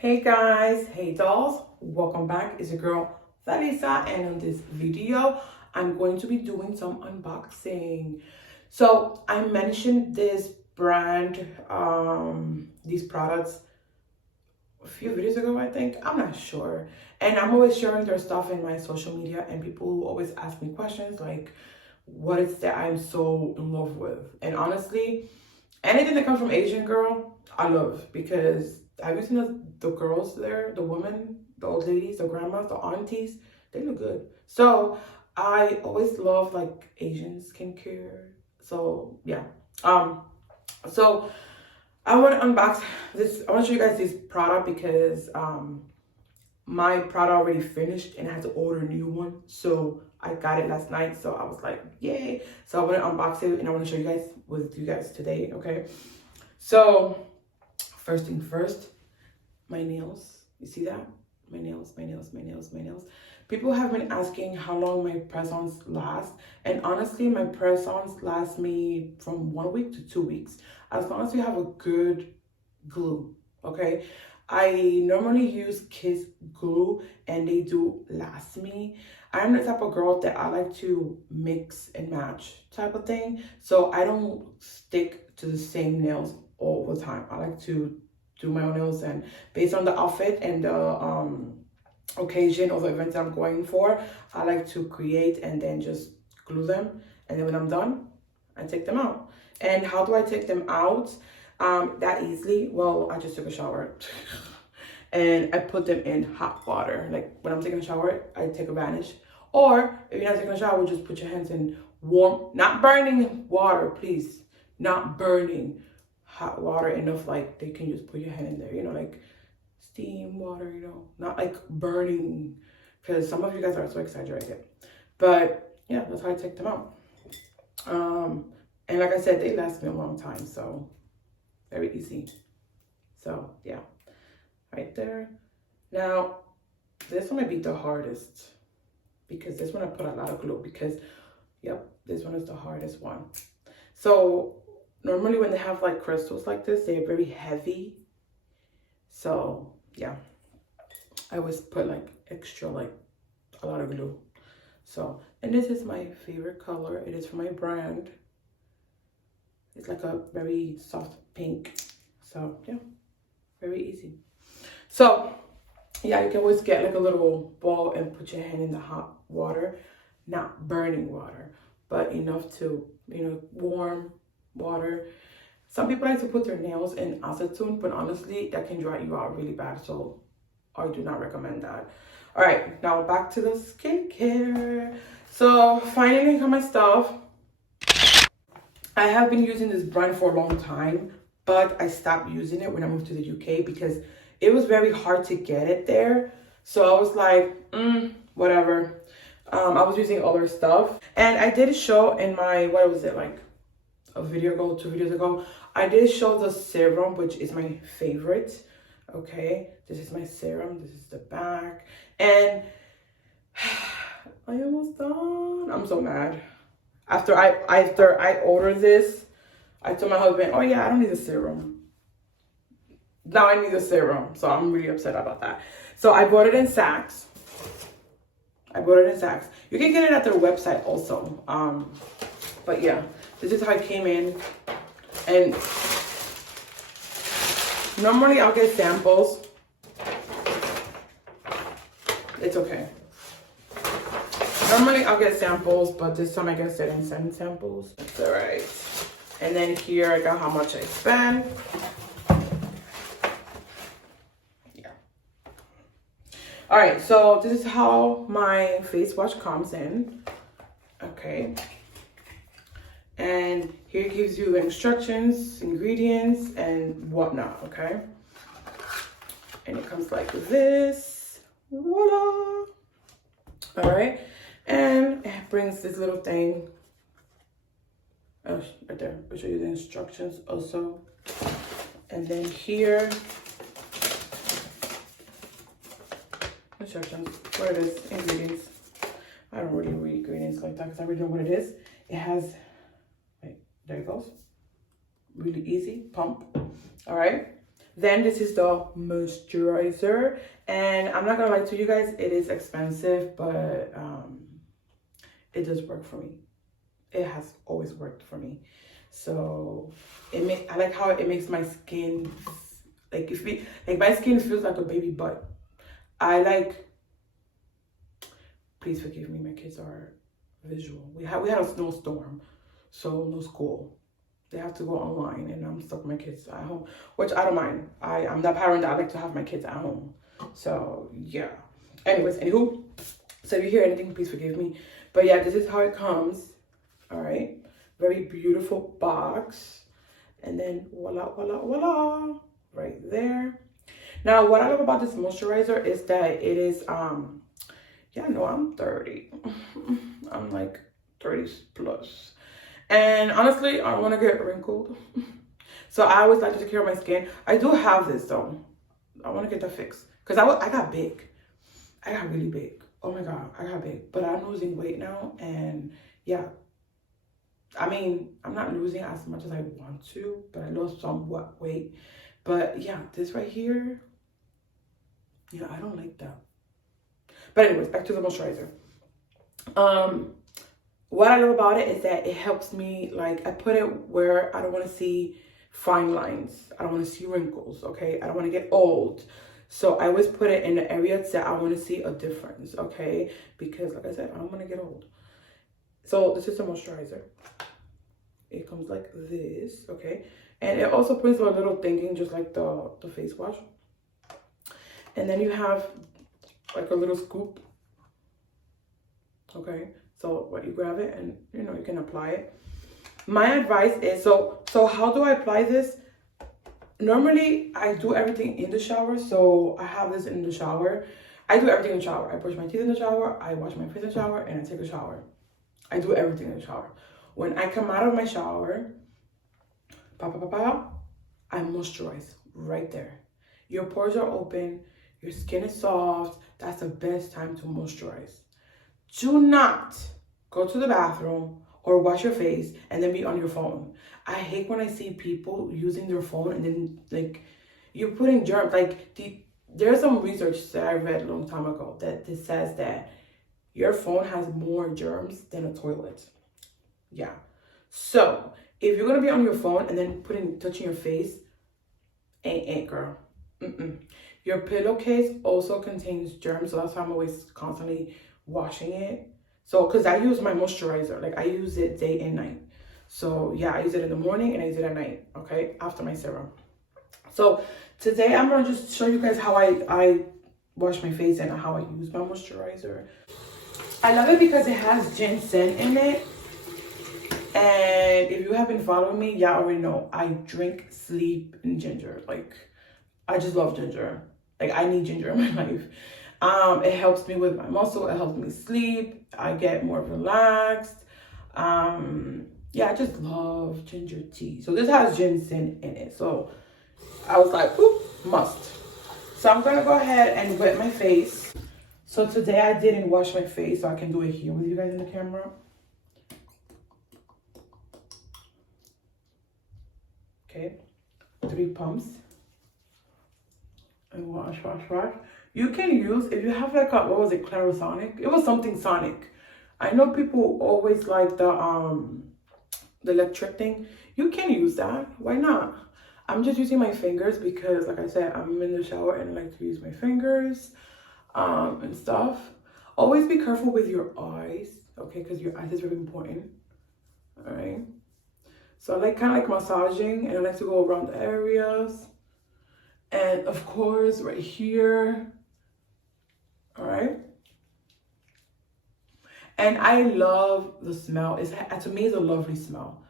Hey guys, hey dolls, welcome back. It's your girl Thalisa, and in this video I'm going to be doing some unboxing. So I mentioned this brand, these products a few videos ago, I think. I'm not sure, and I'm always sharing their stuff in my social media, and people always ask me questions like what is that I'm so in love with. And honestly, anything that comes from Asian girl I love, because have you seen the girls there, the women, the old ladies, the grandmas, the aunties? They look good. So I always love like Asian skincare. So yeah. Um. So I want to unbox this. I want to show you guys this product because my product already finished and I had to order a new one. So I got it last night. So I was like, yay. So I want to unbox it and I want to show you guys with you guys today. Okay. So first thing first, my nails. You see that? My nails. People have been asking how long my press-ons last. And honestly, my press-ons last me from 1 week to 2 weeks. As long as you have a good glue, okay? I normally use Kiss glue and they do last me. I'm the type of girl that I like to mix and match type of thing. So I don't stick to the same nails all the time. I like to do my own nails, and based on the outfit and the occasion or the event I'm going for, I like to create and then just glue them. And then when I'm done, I take them out. And how do I take them out that easily? Well, I just took a shower and I put them in hot water. Like when I'm taking a shower, I take advantage. Or if you're not taking a shower, just put your hands in warm, not burning water, please. Not burning, hot water enough like they can just put your hand in there, you know, like steam water, you know, not like burning, because some of you guys are so exaggerated. But yeah, that's how I take them out. And like I said, they last me a long time, so very easy. So yeah, right there. Now this one might be the hardest because this one I put a lot of glue because yep, this one is the hardest one. So normally when they have like crystals like this, they're very heavy. So yeah, I always put like extra, like a lot of glue. So, and this is my favorite color. It is from my brand. It's like a very soft pink. So yeah, very easy. So yeah, you can always get like a little bowl and put your hand in the hot water, not burning water, but enough to, you know, warm water. Some people like to put their nails in acetone, but honestly, that can dry you out really bad. So I do not recommend that. All right, now back to the skincare. So finally I got my stuff. I have been using this brand for a long time, but I stopped using it when I moved to the UK because it was very hard to get it there. So I was like, whatever. I was using other stuff. And I did show in my, what was it, like a video ago, 2 videos ago, I did show the serum, which is my favorite. Okay, this is my serum. This is the back. And I almost done. I'm so mad. After I ordered this, I told my husband, oh yeah, I don't need the serum. Now I need the serum. So I'm really upset about that. So I bought it in Saks. You can get it at their website also. But yeah, this is how it came in. And normally I'll get samples. It's okay. Normally I'll get samples, but this time I guess they didn't send samples. It's all right. And then here I got how much I spent. Yeah. All right, so this is how my face wash comes in. Okay. And here it gives you the instructions, ingredients, and whatnot, okay? And it comes like this. Voila! All right. And it brings this little thing. Oh, right there. I'll show you the instructions also. And then here, instructions, where it is, ingredients. I don't really read ingredients like that because I already know what it is. It has, wait, there it goes. Really easy, pump. All right. Then this is the moisturizer, and I'm not gonna lie to you guys, it is expensive, but it does work for me. It has always worked for me. So I like how it makes my skin like my skin feels like a baby butt. I like, please forgive me, my kids are visual. We had a snowstorm, so no school. They have to go online, and I'm stuck with my kids at home, which I don't mind. I'm that parent that I like to have my kids at home. So yeah. Anyways, anywho, so if you hear anything, please forgive me. But yeah, this is how it comes. All right, very beautiful box, and then voila, voila, voila, right there. Now, what I love about this moisturizer is that it is yeah, no, I'm 30. I'm like 30 plus. And honestly, I don't want to get wrinkled. So I always like to take care of my skin. I do have this though. I want to get that fixed. Because I got big. I got really big. Oh my God, I got big. But I'm losing weight now. And yeah. I mean, I'm not losing as much as I want to. But I lost somewhat weight. But yeah, this right here. Yeah, I don't like that. But anyways, back to the moisturizer. What I love about it is that it helps me, like, I put it where I don't want to see fine lines. I don't want to see wrinkles, okay? I don't want to get old. So I always put it in the areas that I want to see a difference, okay? Because, like I said, I don't want to get old. So this is a moisturizer. It comes like this, okay? And it also brings a little thinking, just like the face wash. And then you have like a little scoop, okay? So what you grab it and you know you can apply it. My advice is so how do I apply this? Normally I do everything in the shower, so I have this in the shower. I do everything in the shower. I brush my teeth in the shower, I wash my face in the shower, and I take a shower. I do everything in the shower. When I come out of my shower, I moisturize right there. Your pores are open, your skin is soft. That's the best time to moisturize. Do not go to the bathroom or wash your face and then be on your phone. I hate when I see people using their phone and then like you're putting germs. Like there's some research that I read a long time ago that says that your phone has more germs than a toilet. Yeah. So if you're gonna be on your phone and then touching your face, ain't girl. Your pillowcase also contains germs, so that's why I'm always constantly washing it. So because I use my moisturizer, like I use it day and night. So yeah, I use it in the morning and I use it at night, okay, after my serum. So today I'm gonna just show you guys how I wash my face and how I use my moisturizer. I love it because it has ginseng in it. And if you have been following me, y'all already know I drink, sleep, and ginger. Like, I just love ginger. Like, I need ginger in my life. It helps me with my muscle. It helps me sleep. I get more relaxed. Yeah, I just love ginger tea. So this has ginseng in it. So I was like, ooh, must. So I'm gonna go ahead and wet my face. So today I didn't wash my face, so I can do it here with you guys in the camera. Okay, 3 pumps. And wash. You can use, if you have like a, what was it, Clarisonic? It was something sonic. I know people always like the electric thing. You can use that. Why not? I'm just using my fingers because, like I said, I'm in the shower and I like to use my fingers and stuff. Always be careful with your eyes, okay? Because your eyes is very important. All right. So I like kind of like massaging, and I like to go around the areas. And of course, right here. All right. And I love the smell. To me, it's a lovely smell.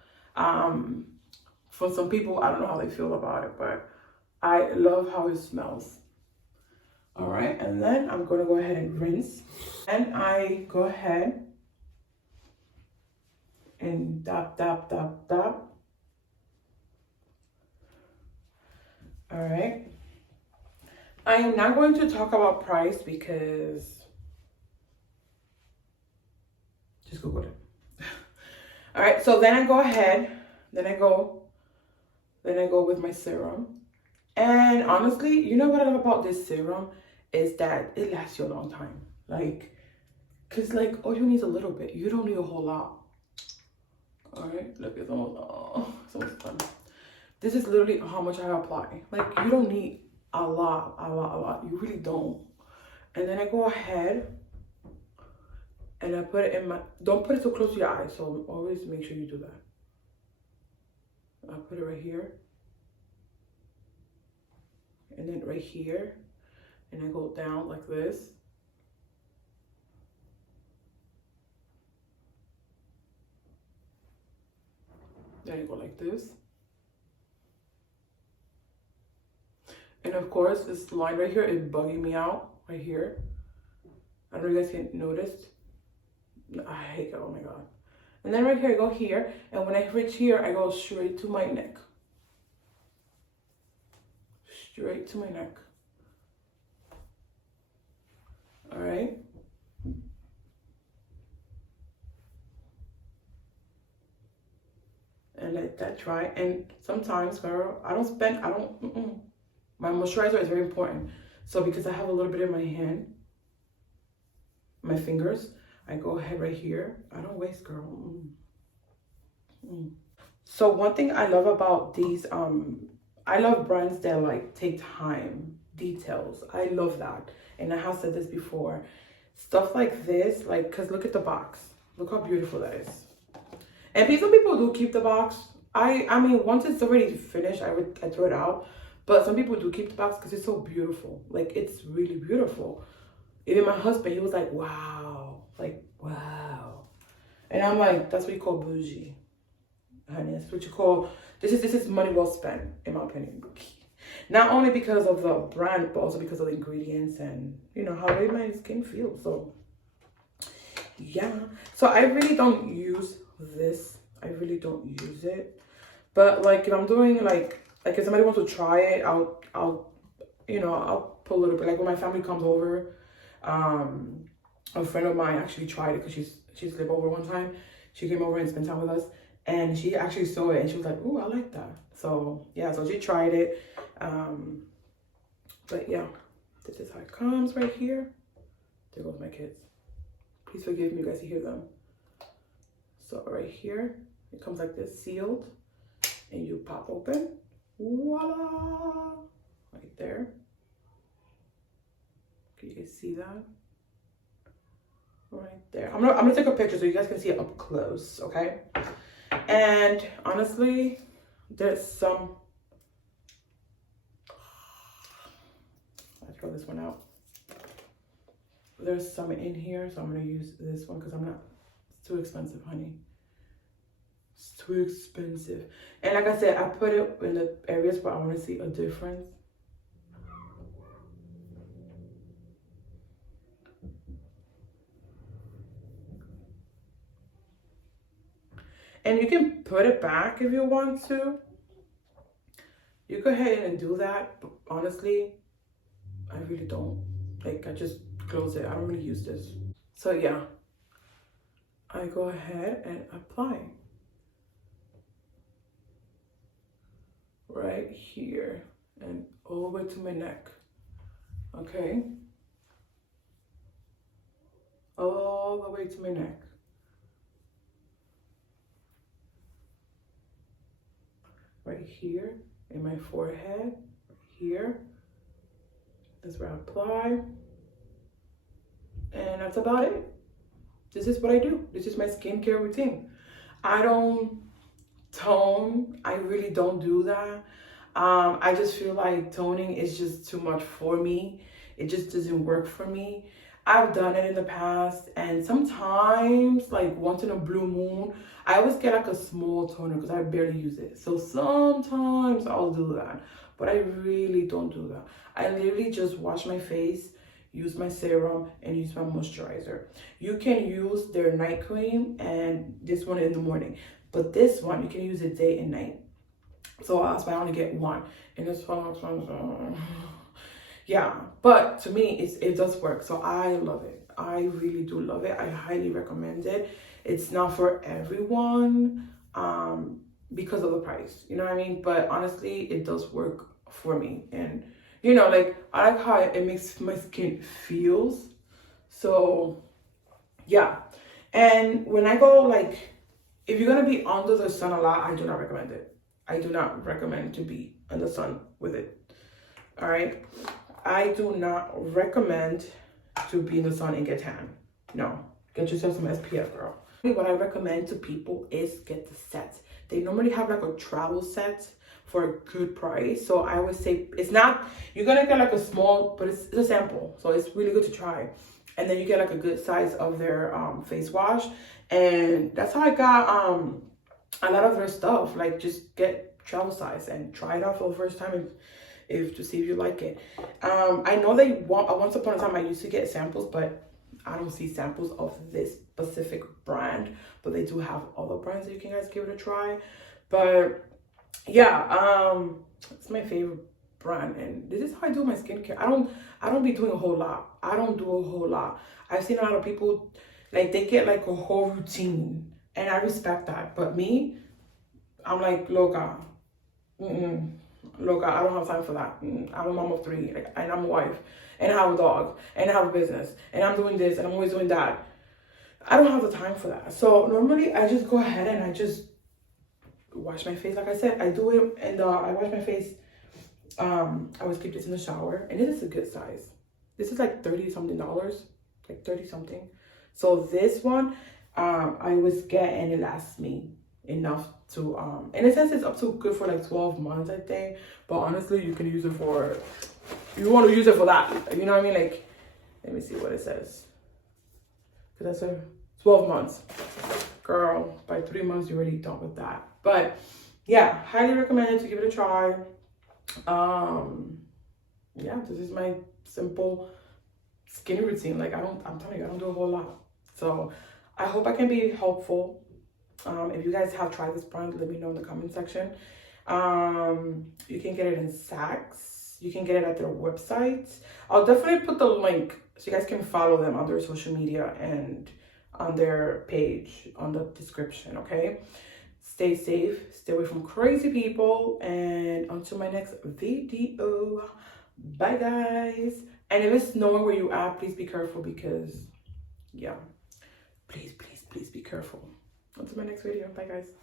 For some people, I don't know how they feel about it, but I love how it smells. All right. And then I'm going to go ahead and rinse. And I go ahead and dab. All right. I am not going to talk about price because just Google it. All right. So then I go ahead. Then I go with my serum, And honestly, you know what I love about this serum is that it lasts you a long time. Like, cause like all you need is a little bit. You don't need a whole lot. All right, look, it's almost done. This is literally how much I apply. Like, you don't need a lot. You really don't. And then I go ahead and I put it in my, don't put it so close to your eyes. So always make sure you do that. I put it right here. And then right here. And I go down like this. Then I go like this. And of course, this line right here is bugging me out right here. I don't know if you guys can notice. I hate it, oh my God. And then right here, I go here. And when I reach here, I go straight to my neck. Straight to my neck. All right. And let that dry. And sometimes, girl, my moisturizer is very important. So because I have a little bit in my hand, my fingers, I go ahead right here. I don't waste, girl. So one thing I love about these, I love brands that like take time, details. I love that. And I have said this before. Stuff like this, like, cause look at the box. Look how beautiful that is. And some people do keep the box. I mean, once it's already finished, I throw it out. But some people do keep the box because it's so beautiful. Like, it's really beautiful. Even my husband, he was like, wow. Like, wow. And I'm like, that's what you call bougie. Honey, that's what you call, this is money well spent, in my opinion. Not only because of the brand, but also because of the ingredients and, you know, how my skin feels. So, yeah. So I really don't use this. I really don't use it. But, like, if I'm doing, like if somebody wants to try it, I'll put a little bit. Like, when my family comes over, a friend of mine actually tried it because she's lived over one time. She came over and spent time with us. And she actually saw it and she was like, "Ooh, I like that." So, yeah, so she tried it. But, yeah, this is how it comes right here. There goes my kids. Please forgive me, you guys, to hear them. So, right here, it comes like this, sealed. And you pop open. Voila! Right there. Can you guys see that? Right there. I'm gonna take a picture so you guys can see it up close, okay? And honestly, there's some, I throw this one out. There's some in here, so I'm gonna use this one because it's too expensive, honey. It's too expensive. And like I said, I put it in the areas where I want to see a difference. And you can put it back if you want to. You go ahead and do that. But honestly, I really don't. Like, I just close it. I don't really use this. So yeah, I go ahead and apply. Right here and all the way to my neck. Okay? All the way to my neck. Right here in my forehead, here. That's where I apply. And that's about it. This is what I do. This is my skincare routine. I don't tone. I really don't do that. I just feel like toning is just too much for me. It just doesn't work for me. I've done it in the past, and sometimes, like once in a blue moon, I always get like a small toner because I barely use it. So sometimes I'll do that, but I really don't do that. I literally just wash my face, use my serum, and use my moisturizer. You can use their night cream and this one in the morning, but this one you can use it day and night. So that's why I only get one, and this one. Yeah, but to me, it does work. So I love it. I really do love it. I highly recommend it. It's not for everyone because of the price. You know what I mean? But honestly, it does work for me. And you know, like, I like how it makes my skin feels. So yeah. And when I go, like, if you're gonna be under the sun a lot, I do not recommend it. I do not recommend to be in the sun with it. All right, I do not recommend to be in the sun and get tan. No, get yourself some SPF, girl. What I recommend to people is get the set. They normally have like a travel set for a good price. So I would say it's not, you're gonna get like a small, but it's a sample. So it's really good to try. And then you get like a good size of their face wash. And that's how I got a lot of their stuff. Like, just get travel size and try it out for the first time if to see if you like it. I know once upon a time I used to get samples, but I don't see samples of this specific brand, but they do have other brands that you can guys give it a try. But yeah, it's my favorite brand, and this is how I do my skincare. I don't be doing a whole lot. I don't do a whole lot. I've seen a lot of people, like, they get like a whole routine, and I respect that. But me, I'm like, loca, loca, I don't have time for that. I'm a mom of 3, like, and I'm a wife, and I have a dog, and I have a business, and I'm doing this, and I'm always doing that. I don't have the time for that. So normally I just go ahead and I just wash my face. Like I said, I do it, and I wash my face. I always keep this in the shower, and this is a good size. This is like $30 something, like 30 something. So this one, I always get, and it lasts me enough to, in a sense, it's up to good for like 12 months, I think. But honestly, you can use it for, you want to use it for that, you know what I mean? Like, let me see what it says, because that's a 12 months. Girl, by 3 months, you're already done with that. But yeah, highly recommended to give it a try. Yeah, this is my simple skin routine. Like, I'm telling you, I don't do a whole lot. So I hope I can be helpful. If you guys have tried this brand, let me know in the comment section. You can get it in Saks. You can get it at their website. I'll definitely put the link so you guys can follow them on their social media and on their page on the description, okay? Stay safe, stay away from crazy people, and until my next video, bye guys. And if it's snowing where you at, please be careful, because yeah, please be careful. Until my next video, bye guys.